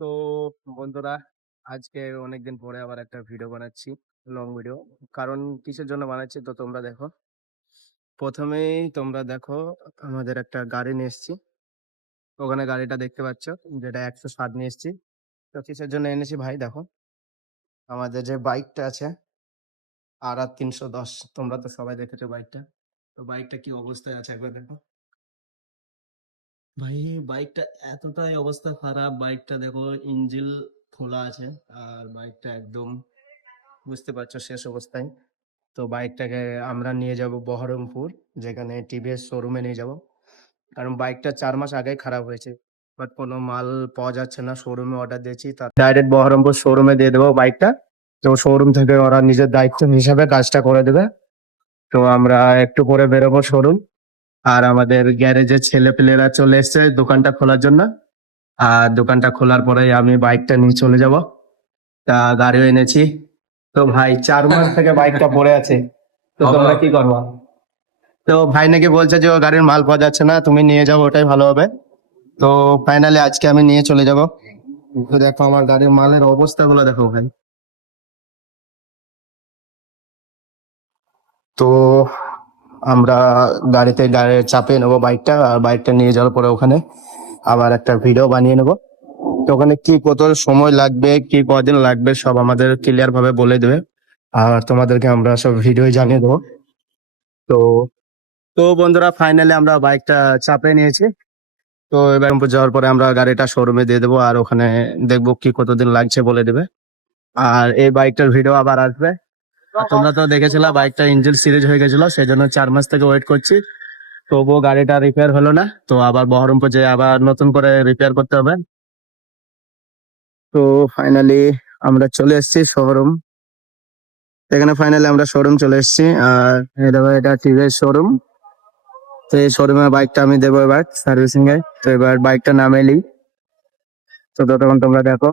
তো বন্ধুরা, আজকে অনেকদিন পরে আবার একটা ভিডিও বানাচ্ছি, লং ভিডিও। কারণ কিসের জন্য বানাচ্ছি তো তোমরা দেখো। প্রথমেই তোমরা দেখো, আমাদের একটা গাড়ি নিয়ে এসেছি। ওখানে গাড়িটা দেখতে পাচ্ছ, যেটা 107 নিয়ে এসেছি। তো কিসের জন্য এনেছি ভাই দেখো, আমাদের যে বাইকটা আছে আর 310, তোমরা তো সবাই দেখেছো বাইকটা। তো বাইকটা কি অবস্থায় আছে একবার দেখো ভাই। বাইকটা এতটাই অবস্থা খারাপ, বাইকটা দেখো ইঞ্জিন খোলা আছে। আর বাইকটা একদম বুঝতে পারছো শেষ অবস্থায়। তো বাইকটাকে আমরা নিয়ে যাব বহরমপুর, যেখানে টিভিএস শোরুমে নিয়ে যাব। কারণ বাইকটা 4 মাস আগে খারাপ হয়েছে, বাট কোনো মাল পাওয়া যাচ্ছে না। শোরুমে অর্ডার দিয়েছি, তা ডাইরেক্ট বহরমপুর শোরুমে দিয়ে দেবো বাইকটা। তো শোরুম থেকে ওরা নিজের দায়িত্ব হিসাবে কাজটা করে দেবে। তো আমরা একটু পরে বেরোবো শোরুম। আর আমাদের গ্যারেজের ছেলে পেলেরা চলে এসছে দোকানটা খোলার জন্য। আর দোকানটা খোলার পরে আমি বাইকটা নিয়ে চলে যাব। তা গাড়িও এনেছি। তো ভাই 4 মাস থেকে বাইকটা পড়ে আছে, তো তোমরা কি করবো? তো ভাই নাকি বলছে যে ও গাড়ির মাল পাওয়া যাচ্ছে না, তুমি নিয়ে যাবো, ওটাই ভালো হবে। তো ফাইনালি আজকে আমি নিয়ে চলে যাব। তো দেখো আমার গাড়ির মালের অবস্থাগুলো দেখো ভাই। তো আমরা গাড়ি চাপিয়ে নেবো বাইকটা, আর বাইকটা নিয়ে যাওয়ার পরে ওখানে আবার একটা ভিডিও বানিয়ে নেবো। তো ওখানে কি কত সময় লাগবে, কি কদিন লাগবে, সব আমাদের ক্লিয়ার ভাবে বলে দেবে। আর তোমাদেরকে আমরা সব ভিডিও জানিয়ে দেবো। তো তো বন্ধুরা, ফাইনালি আমরা বাইকটা চাপিয়ে নিয়েছি। তো এবার যাওয়ার পরে আমরা গাড়িটা শোরুমে দিয়ে দেবো, আর ওখানে দেখবো কি কতদিন লাগছে বলে দেবে। আর এই বাইকটার ভিডিও আবার আসবে। আর তোমরা তো দেখেছিলা বাইকটা ইঞ্জিন সিরিজ হয়ে গেছিল, সেই জন্য 4 মাস থেকে ওয়েট করছি। তবুও গাড়িটা রিপেয়ার হলো না, তো আবার বহরমপুর যেয়ে আবার নতুন করে রিপেয়ার করতে হবে। তো ফাইনালি আমরা চলে এসেছি শোরুম। এখানে ফাইনালি আমরা শোরুম চলে এসেছি। আর এই দেখো, এটা টিভিএস শোরুম। তো এই শোরুমে বাইকটা আমি দেবো এবার সার্ভিসিং এ। তো এবার বাইকটা নামেলি, তো ততক্ষণ তোমরা দেখো।